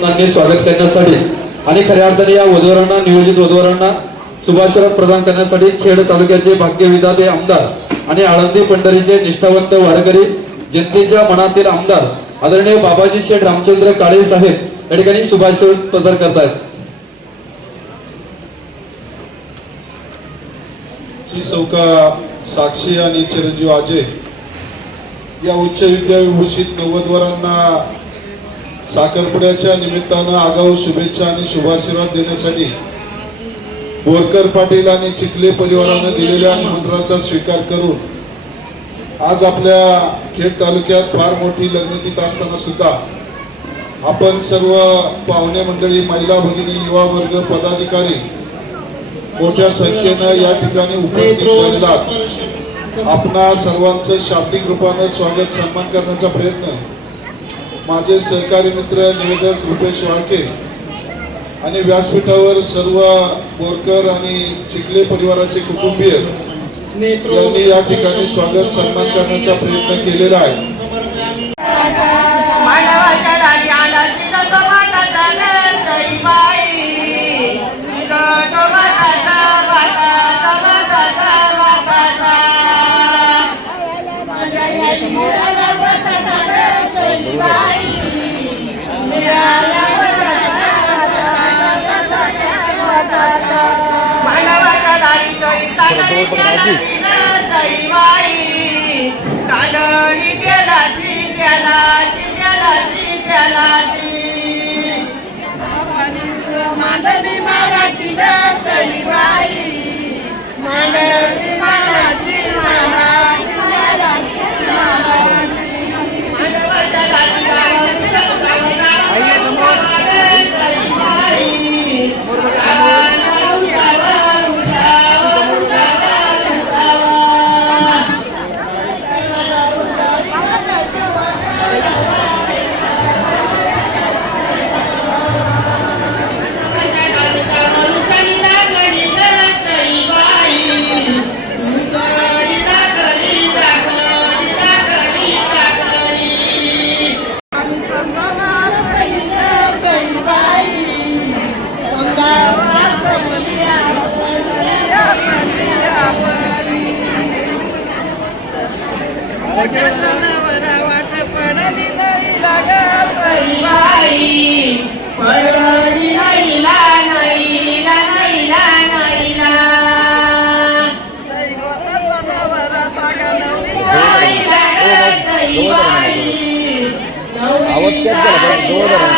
नांनी स्वागत करण्यासाठी आणि खऱ्या अर्थाने या वधूवरांना नियोजित वधूवरांना शुभाशीर्वाद प्रदान करण्यासाठी खेड तालुक्याचे भाग्यविधाते आमदार आणि आळंदी पंढरीचे निष्ठावंत वारकरी जनतेच्या मनातील आमदार आदरणीय बाबाजी शेठ रामचंद्र काळे साहेब या ठिकाणी शुभाशीर्वाद प्रदान करतायत. चौका साक्षी आणि चिरंजीव आजे या उच्च विद्याविभूषित नव्वदवरांना साखरपुड्याच्या निमित्तानं आगाऊ शुभेच्छा आणि शुभाशीर्वाद देण्यासाठी बोरकर पाटील आणि चिखले परिवारानं दिलेल्या निमंत्रणाचा स्वीकार करून आज आपल्या खेड तालुक्यात फार मोठी लग्नतीत असताना सुद्धा आपण सर्व पाहुणे मंडळी महिला भगिनी युवा वर्ग पदाधिकारी मोठ्या संख्येनं या ठिकाणी उपस्थित झालेला आपणा सर्वांचं शाब्दिक रूपानं स्वागत सन्मान करण्याचा प्रयत्न माझे सहकारी मित्र निवेदक रुपेश वाळके आणि व्यासपीठावर सर्व बोरकर आणि चिखले परिवाराचे कुटुंबीय यांनी या ठिकाणी स्वागत सन्मान करण्याचा प्रयत्न केलेला आहे. मांडली मागाची नरसई बाई मांडली आवाज कॅच झाला जोरदार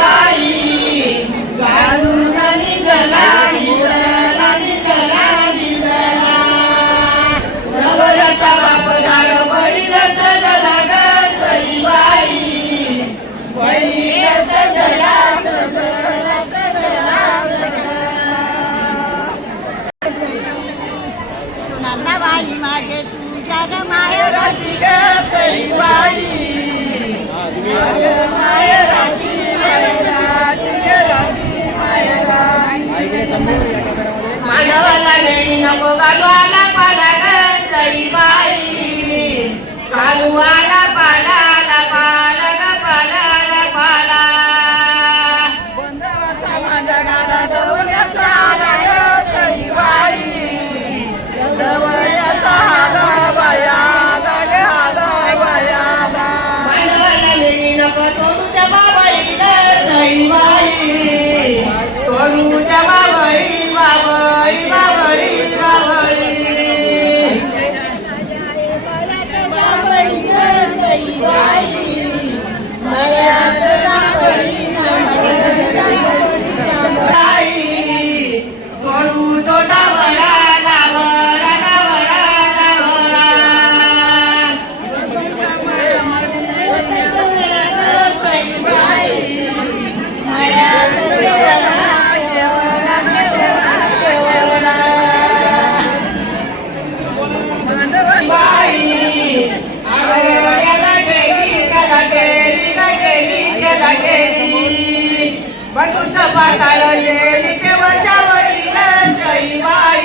नंदाबाई माझे तुझ्या ग मायराची ग सईबाई. मायराची मायराची ग राची मायराची मानवाला वेळी नको घालू आला पाला ग सईबाई. घालू आला पाला पाताळ केवच्या वरील जैवा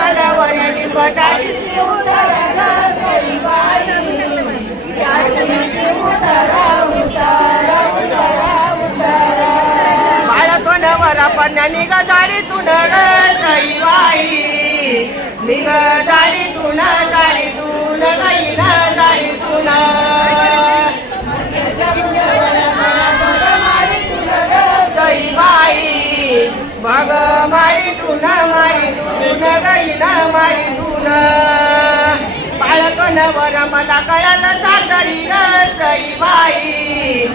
चतुर पटाची निपटाची उतारा ग सईबाई उतारा उतारा उतारा उतारा बाळतो नवरा पण्या निघ जाडीतून ग सईबाई. निघ जाडीतून जाडीतून जाडीतून मला कळाल सासरी ग सईबाई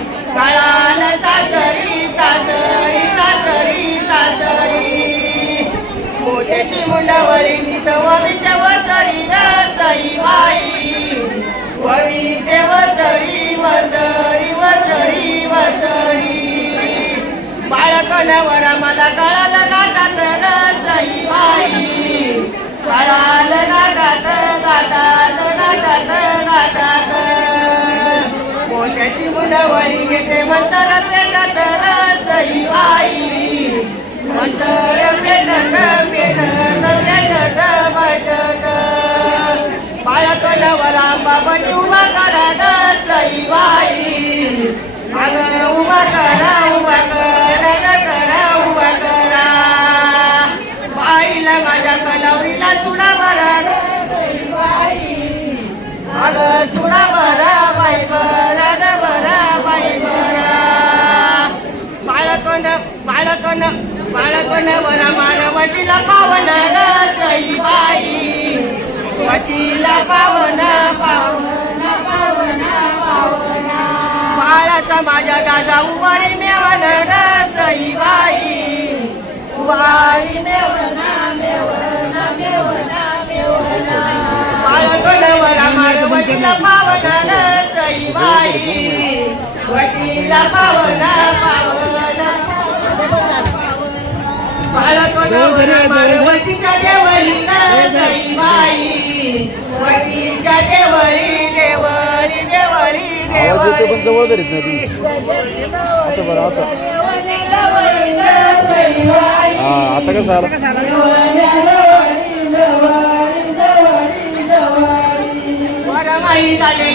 मुंडावळी घेते मंतर पेटत ग सईबाई मंतर पेटत पेटत पेटत पटत वाटत. बाळकणावर बाबा उभा करा ग सईबाई उभा करा उभा करा. पावन वरा मानवतीला पावन ग सईबाई वतीला पावन पावन पावन पावन. बाळाचा माझ्या गाजा उभारी मेवन ग सईबाई उभारी मेवना मेवना मेवना मेवना. बाळगण वरा मानवतीला पावन ग सईबाई वतीला पावन वटीच्या देवळी सईबाई. वटीच्या देवळी देवळी देवळी आवाज येतो पण जवळ देवळी. धरीत नाही असं बरं असं. देवळी ग सईबाई. हा आता कसं आलं वरमाई झालेले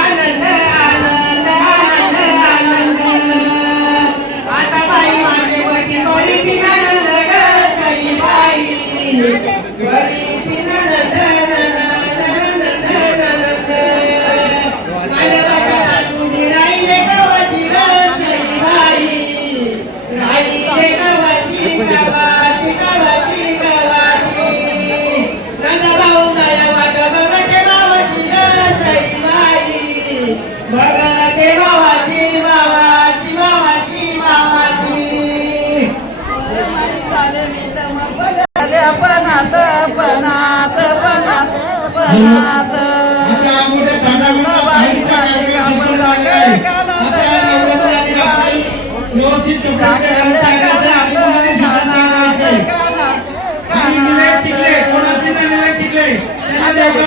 पण पनात पण पनात